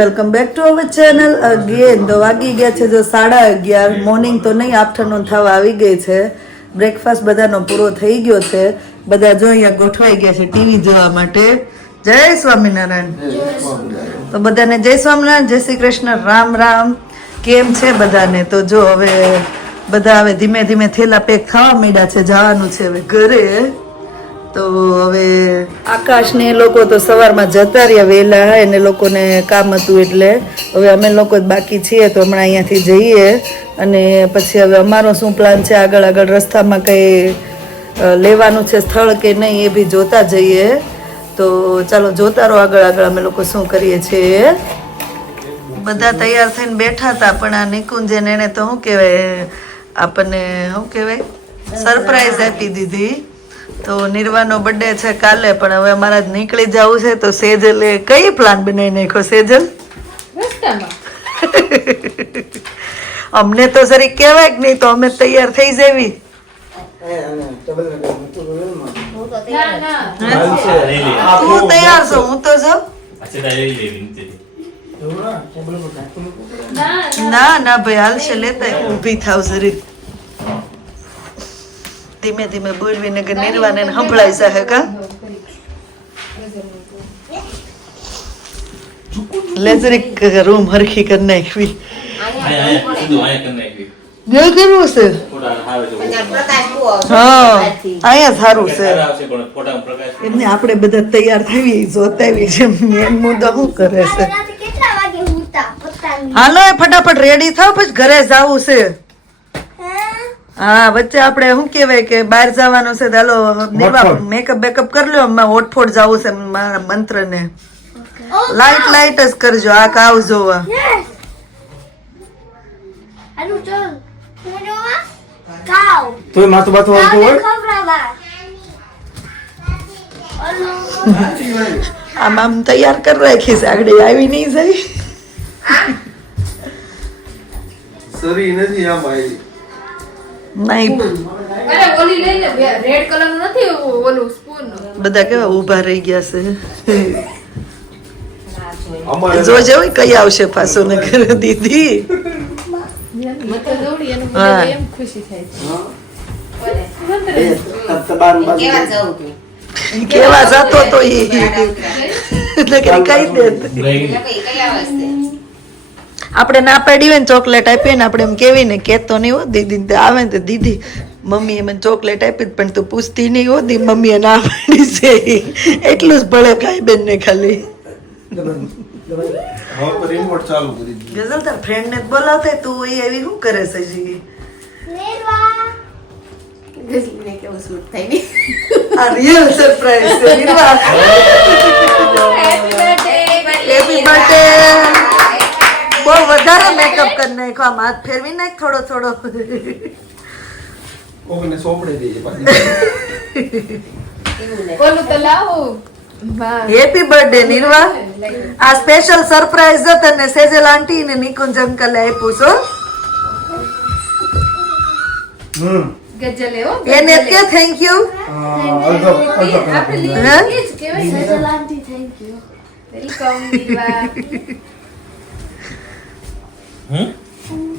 Welcome back to our channel again. તો વાગી ગયા છે જો 11:30. મોર્નિંગ તો નહીં, આફ્ટરનૂન થવા આવી ગઈ છે. બ્રેકફાસ્ટ બધાનો પૂરો થઈ ગયો છે. બધા જો અહીંયા ગોઠવાઈ ગયા છે ટીવી જોવા માટે. જય સ્વામિનારાયણ. તો બધાને જય સ્વામિનારાયણ, જય શ્રી કૃષ્ણ, રામ રામ. કેમ છે બધાને? તો જો હવે બધા હવે ધીમે ધીમે થેલા પેક થવા માંડ્યા છે. જવાનું છે હવે ઘરે. તો હવે આકાશ ને એ લોકો તો સવારમાં જતા રહ્યા વહેલા, એને લોકોને કામ હતું એટલે. હવે અમે લોકો જ બાકી છીએ, તો હમણાં અહીંયાથી જઈએ અને પછી હવે અમારો શું પ્લાન છે આગળ આગળ રસ્તામાં કંઈ લેવાનું છે સ્થળ કે નહીં એ બી જોતા જઈએ. તો ચાલો જોતા રહો આગળ આગળ અમે લોકો શું કરીએ છીએ. બધા તૈયાર થઈને બેઠા હતા, પણ આ નિકુંજન એને તો શું કહેવાય આપણને શું કહેવાય સરપ્રાઈઝ આપી દીધી. તો નિર્વાનો બર્થડે છે કાલે, પણ હવે અમારા નીકળી જવું છે. તો સેજલે કઈ પ્લાન બનાવી નાખ્યો સેજલ? અમને તો જરી કહેવાય કે નહીં, તો અમે તૈયાર થઈ જવી. તું તૈયાર છો? હું તો જો ના ના ભાઈ હાલશે, લેતા ઊભી થાવ જરી. ધીમે ધીમે બોલવીને કે નિર્વાને સંભળાઈ જાય કા. લેઝરિક રૂમ હરખી કરી નાખવી. જે કરવું છે હા અહીંયા સારું છે એમને. આપણે બધા તૈયાર થવી જોતાવી છે. મેન મુદ્દો શું કરે છે? હાલો એ ફટાફટ રેડી થાવ, પછી ઘરે જવું છે. હા વચ્ચે આપણે શું કહેવાય કે બહાર જવાનું છે. ચાલો મેકઅપ બેકઅપ કરી લો. ઓટફોટ જવું છે મારા મંત્ર ને. લાઈટ લાઈટ જ કરજો. આ કાવ જોવા તો માથું બાથું આવતું હોય આમ આમ તૈયાર કરી રાખી છે. આગળ આવી નહીં જાય. સરી નથી આમ આવી નહીં બધા કેવા ઊભા રહી ગયા છે. જોજે કઈ આવશે પાછો ને ઘરે દીદી. કેવા જતો તો કઈ દે. આપણે ના પાડી હોય ને ચોકલેટ આપીએ ને, આપણે એમ કેવી ને કેતો નહીં હો દીદી. આવે ને દીદી મમ્મીએ મને ચોકલેટ આપી, પણ તું પૂછતી નહીં હો દી મમ્મીએ ના પાડી છે. એટલું જ ભલે ભાઈ બેન ને ખાલી. ગઝલ તાર ફ્રેન્ડ ને બોલાવતા તું એવી શું કરે છે જી? આ રિયલ સરપ્રાઈઝ છે. નિર્વા હેપી બર્થડે. બહુ વધારે મેકઅપ કરી નાખો. આમ હાથ ફેરવી નાખ થોડો થોડો. કોકને સોપડી દેજે પાછી. બોલું તો લાવો. Happy birthday નિર્વા. આ સ્પેશિયલ સરપ્રાઈઝ છે તને સેજલ આંટી ને નિકુંજ અંકલ આપ્યું છો. ગજલે હો. એને કે થેન્ક યુ. આપણે લીધી જ કહેવાય સેજલ આંટી થેન્ક યુ. વેલકમ નિર્વા.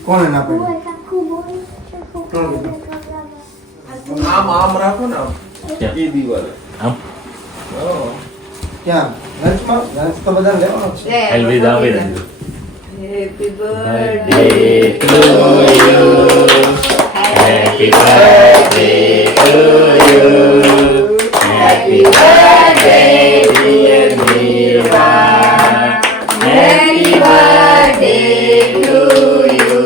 કોને ના પાડી? આમ આમ રાખો ને આમ. એ દીવાલ આમ. ક્યાં લંચમાં? લંચ તો બધા લેવાનો છે. અલવિદા happy birthday to you. Happy birthday to you. Happy birthday dear Nirva. Happy birthday to you.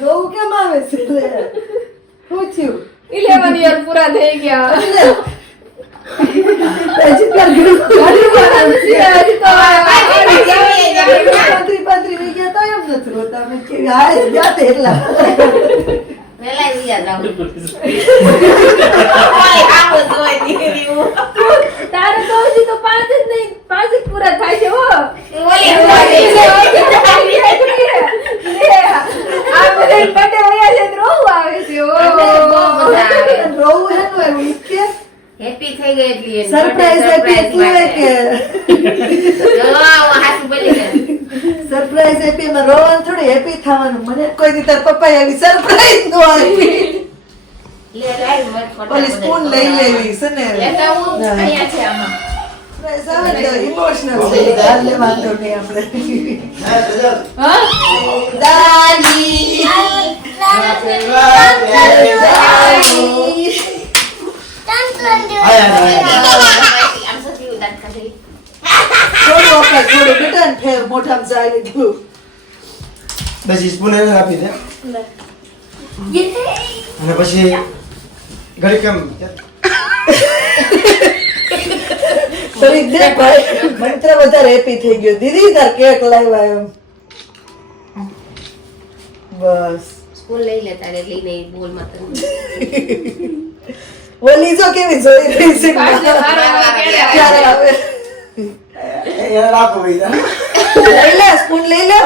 રોવું કેમ આવે છે? શું થયું? 11 યર પૂરા થઈ ગયા. હજી તાર ઘરે પાત્રી થઈ ગયા તો એમ નથી હોતા. અમે કેવી હાય જાતે એટલા તારે તો હજી તો 5 જ નહીં, 5 જ પૂરા થાય છે હો. આ બધા બર્થડે વયા છે તો રોવું આવે છે. એટલી એની સરપ્રાઈઝ આપી એટલે કે હાથું બોલી ગયા સરપ્રાઈઝ આપી એમાં રોવાનું થોડી હેપી થવાનું. મને કોઈ દી તાર પપ્પાએ આવી સરપ્રાઈઝ નો આપી. ઓલી સ્પૂન લઈ લેવી છે ને. લેતા હું અહીંયા છે આમાં સરપ્રાઈઝ આવે ને ઇમોશનલ થઈ જાય. હાલ લે વાંધો નહીં આપણે. દાદી આમ સતી ઉદાન કરી થોડું વખત થોડું બેટા ને ફેર મોઢામાં જાય લીધું. પછી સ્પૂન એને આપી દે અને પછી ઘડી કેમ થોડીક દે ભાઈ. મંત્ર વધારે હેપી થઈ ગયો. દીદી તાર કેક લાવ્યા એમ. બસ સ્કૂલ લઈ લેતા રે લઈને બોલ મત ઓલી જો કેવી જોઈ રહી છે. ક્યારે આવે એને રાખો ભાઈ લઈ લે સ્પૂન લઈ લે.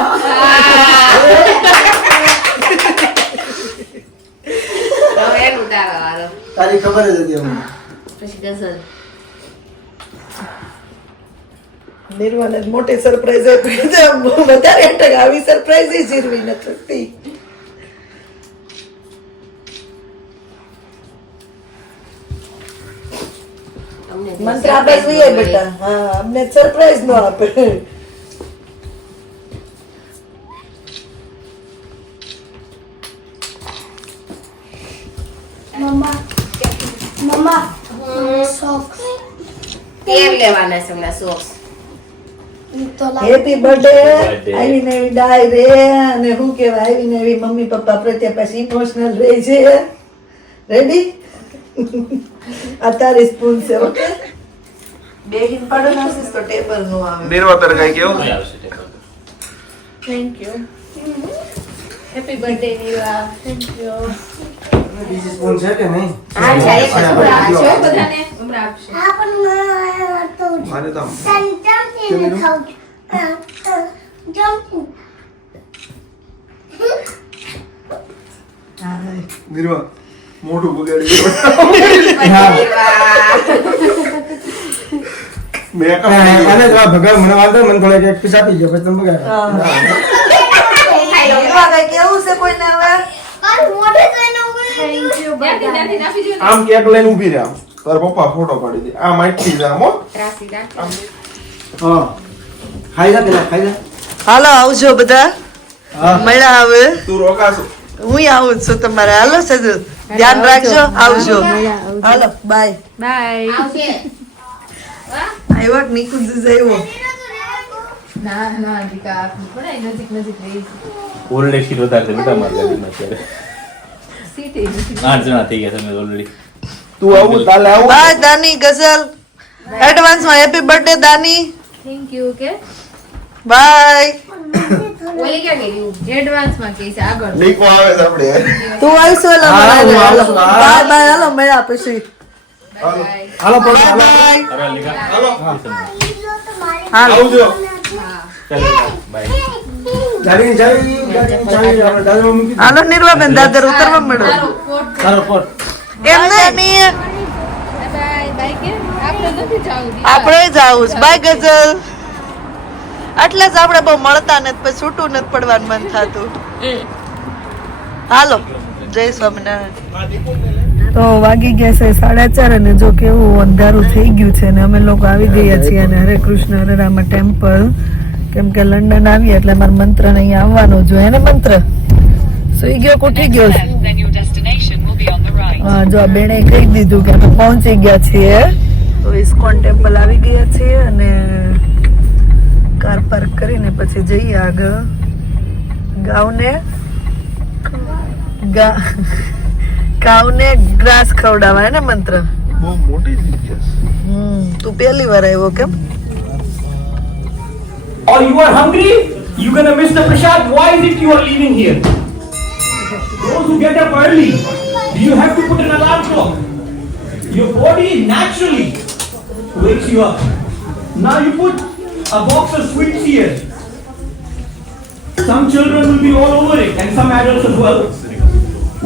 હવે એનું ઉતારવા વાળો તારી ખબર જ હતી અમને પછી ગઝલ નિર્વાણે મોટી સરપ્રાઈઝ આપી છે. વધારે અટક આવી સરપ્રાઈઝ જીરવી નથી. અમને મંત્ર આપે જોઈએ બેટા. હા અમને સરપ્રાઈઝ નો આપે. તેલ લેવાના છે હમણાં સોક્સ હેપી બર્થડે. આવી નવી ડાય રે અને શું કેવાય આવી નવી મમ્મી પપ્પા પ્રત્યે પછી ઇમોશનલ રહે છે. રેડી? આ તારી સ્પૂન છે. ઓકે બે હિન પાડો નાખીશ તો ટેબલ નો આવે. નિર્વાતર કઈ કેવું કોઈ આવશે ટેબલ પર. Thank you happy birthday Niva thank you બીજી સ્પૂન છે કે નહીં હા છે એક સ્પૂન આપશો બધાને હમણાં આપશે મારે તો આમ નિર્વા મોઢું બગાડી મેકઅપ અને તો ભગવાન મને વાંધો મને થોડા એક પીસ આપી ગયો પછી તમે બગાડ એમાં કઈ કેવું છે કોઈને હવે? આમ કેક લઈને ઊભી રહે. તાર પપ્પા ફોટો પાડી દે. આ માઈકથી જ આમ હો. રાશી રાખ હા ખાઈ જા પેલા ખાઈ જા હાલો આવજો બધા. હા મળ્યા હવે. તું રોકાશો. હું આવું જ છું તમારે. હાલો સજુ ધ્યાન રાખજો. આવજો. હાલો બાય. આવશે આવ્યો કે નીકુ જ આવ્યો. ના ના દીકા થોડા નજીક નજીક રહી ઓલરેડી સીટ વધારે છે બેટા મારા ગાડીમાં અત્યારે. સીટ 8 જણા થઈ ગયા તમે ઓલરેડી. તું આવું તાલે આવું. બાય દાની ગઝલ. એડવાન્સ માં happy birthday Dani. Thank you કે બાય. ઓલી ક્યાં ગઈ એડવાન્સ માં કે છે આગળ નીકો આવે છે આપણે. તું આવીશો એટલે હા, અમારે હું હાલો. આવું છું. હા. Bye bye. હાલો મળ્યા પછી. બાય હાલો પડો હાલો બાય. અરે લીગા. હાલો હાલો. આવજો. ચાલો બાય. જાડી આપણે દાદા મૂકી હાલો નિર્વાબેન દાદર ઉતરવા મળો. ચાલો પોટ એમ નહીં બાય બાય કે આપણે નથી જાવું આપણે જ આવું છે. બાય ગઝલ. એટલે જ આપણે બહુ મળતા નથી પછી છૂટું નથી પડવાનું મન થતું. હાલો જય સ્વામિનારાયણ. તો વાગી ગયા છે 4:30 અને જો કેવું અંધારું થઈ ગયું છે ને અમે લોકો આવી ગયા છીએ અને હરે કૃષ્ણ હરે રામ ટેમ્પલ. કેમ કે લંડન આવી એટલે મારા મંત્ર ને અહીંયા આવવાનો જોઈએ ને. મંત્ર સુઈ ગયો ઉઠી ગયો. હા જો આ બેને કહી દીધું કે અમે પહોંચી ગયા છીએ. તો ઇસ્કોન ટેમ્પલ આવી ગયા છીએ અને કાર પાર્ક કરીને પછી જઈએ આગળ. ગાઉને ગ્રાસ ખવડાવાય ને મંત્ર. બહુ મોટી જગ્યા. તું પહેલી વાર આવ્યો કેમ? Or you are hungry, you're gonna miss the prasad. Why is it you are leaving here? Those who get up early, you have to put an alarm clock. Your body naturally wakes you up. Now you put a box of sweets here. Some children will be all over it and some adults as well.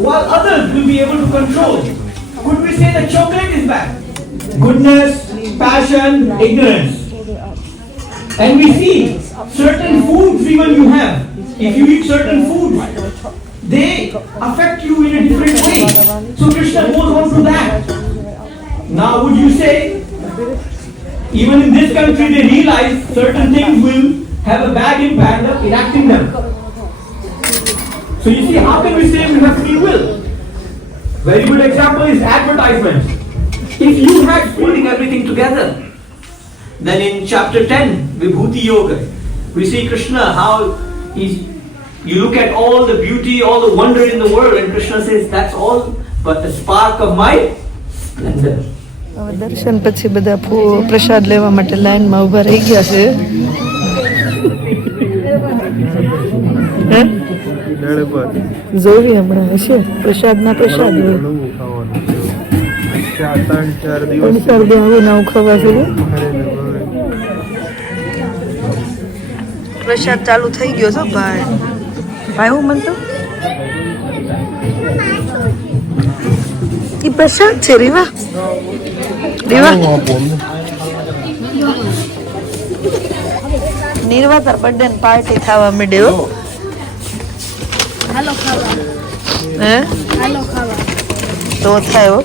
While others will be able to control. Could we say that chocolate is bad? goodness, passion, ignorance. And we see certain foods even you have. If you eat certain foods, they affect you in a different way. So Krishna goes on to that. Now would you say, even in this country they realize certain things will have a bad impact of enacting them. So you see, how can we say we have free will? Very good example is advertisements. If you had putting everything together, then in chapter 10, Vibhuti Yoga, we see Krishna, how you look at all the beauty, all the wonder in the world, and Krishna says, that's all but the spark of my splendor. હવે દર્શન પછી બધા પ્રસાદ લેવા માટે લાઈનમાં ઊભા રહી ગયા છે. જોવી હમણાં હશે પ્રસાદના પ્રસાદ હોય 3-4 દી આવું નવું ખવા છે. પ્રસાદ ચાલુ થઈ ગયો છે ભાઈ. ભાઈ હું મનતો ઈ પ્રસાદ છે રીવા. નિર્વા તાર બર્થડે ની પાર્ટી થવા માંડ્યો. હાલો ખાવા હે હાલો ખાવા તો થાય હો.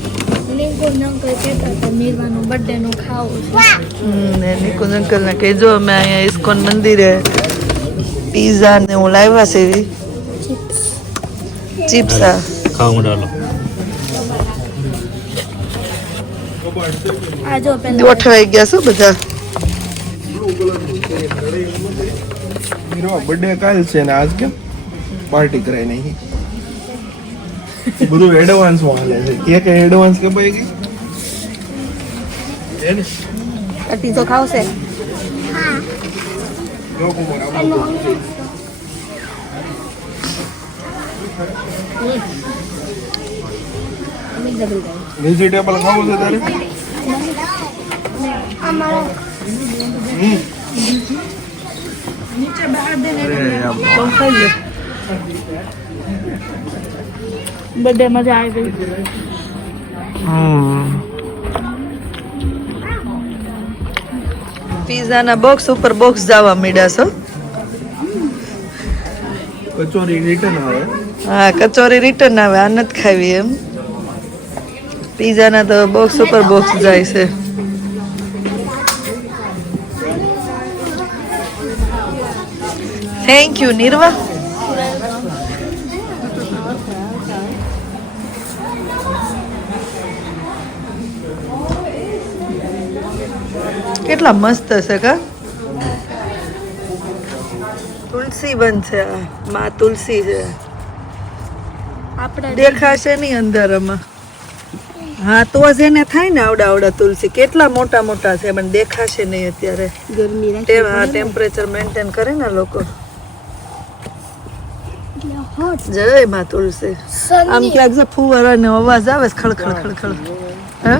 નિકુંજ અંકલ કહેતા હતા નિર્વાનું બર્થડે નું ખાવું છે. ને નિકુંજ અંકલ ને કહેજો અમે અહીંયા ઇસ્કોન મંદિરે પીઝા ને હું લાવ્યા છે એવી ચિપ્સ ખાવા માંડો. આ જો પેલા ગોઠવાઈ ગયા છો બધા. બર્થડે કાલ છે ને આજ કેમ પાર્ટી કરાય નહીં બધું એડવાન્સ માં હાલે છે. કે એડવાન્સ કપાઈ ગઈ એને પીઝો ખાવશે. જો કુમાર આવું વેજીટેબલ ખાવું છે તારે? બર્થડે મજા આવી ગઈ. પીઝા ના બોક્સ ઉપર બોક્સ જવા માંડ્યા છો. કચોરી રિટર્ન આવે. હા કચોરી રિટર્ન આવે. આ નથી ખાવી એમ. પીઝા ના તો બોક્સ ઉપર બોક્સ જાય છે. Thank you નિર્વા. કેટલા મસ્ત છે કા. તુલસી બન છે. માં તુલસી છે. આપણે દેખાશે નહીં અંધારામાં. હા તો જ એને થાય ને આવડા આવડા તુલસી. કેટલા મોટા મોટા છે પણ દેખાશે નહીં અત્યારે. ગરમી હા ટેમ્પરેચર મેન્ટેન કરે ને લોકો. જય માં તુલસી. આમ ક્યાંક જો ફુવારાનો અવાજ આવે છે ખળખળ ખળખળ. હે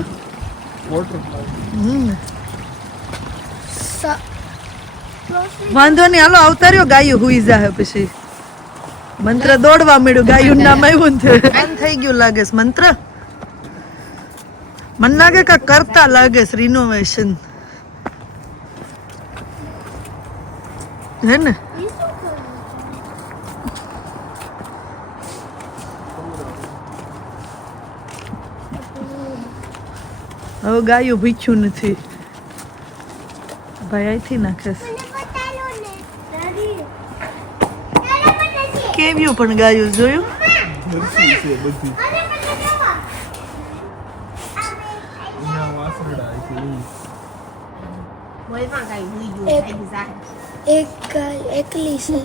વાંધો નહીં હાલો આવતા રહ્યો. ગાયું હુઈ જાહે પછી મંત્ર દોડવા મળ્યું. ગાયું નામ આવ્યું ને બંધ થઈ ગયું લાગે છે મંત્ર. મને લાગે કે કરતા લાગે છે રિનોવેશન હે ને. હવે ગાયું ભીખ્યું નથી ભાઈ. અહીંથી નાખે કેવ્યું પણ ગાયું જોયું. એક ગાય એકલી છે.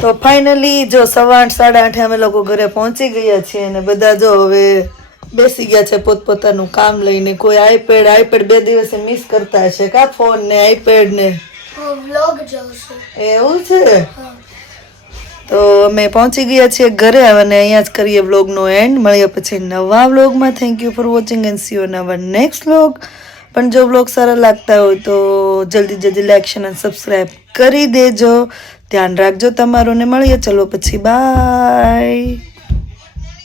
તો ફાઇનલી જો 8:30 અમે લોકો ઘરે પહોંચી ગયા છીએ અને બધા જો હવે બેસી ગયા છે પોતપોતાનું કામ લઈને. કોઈ આઈપેડ 2 દિવસે મિસ કરતા હશે કા ફોન ને આઈપેડ ને. વ્લોગ જોઉં છું. એવું છે તો અમે પહોંચી ગયા છીએ ઘરે અને અહીંયા જ કરીએ વ્લોગનો એન્ડ. મળીએ પછી નવા વ્લોગમાં. Thank you for watching and C you in our next vlog. પણ જો વ્લોગ સારા લાગતા હોય તો જલ્દી લાઈક શેર અને સબસ્ક્રાઈબ કરી દેજો. ધ્યાન રાખજો તમારું ને મળીએ. ચલો પછી બાય.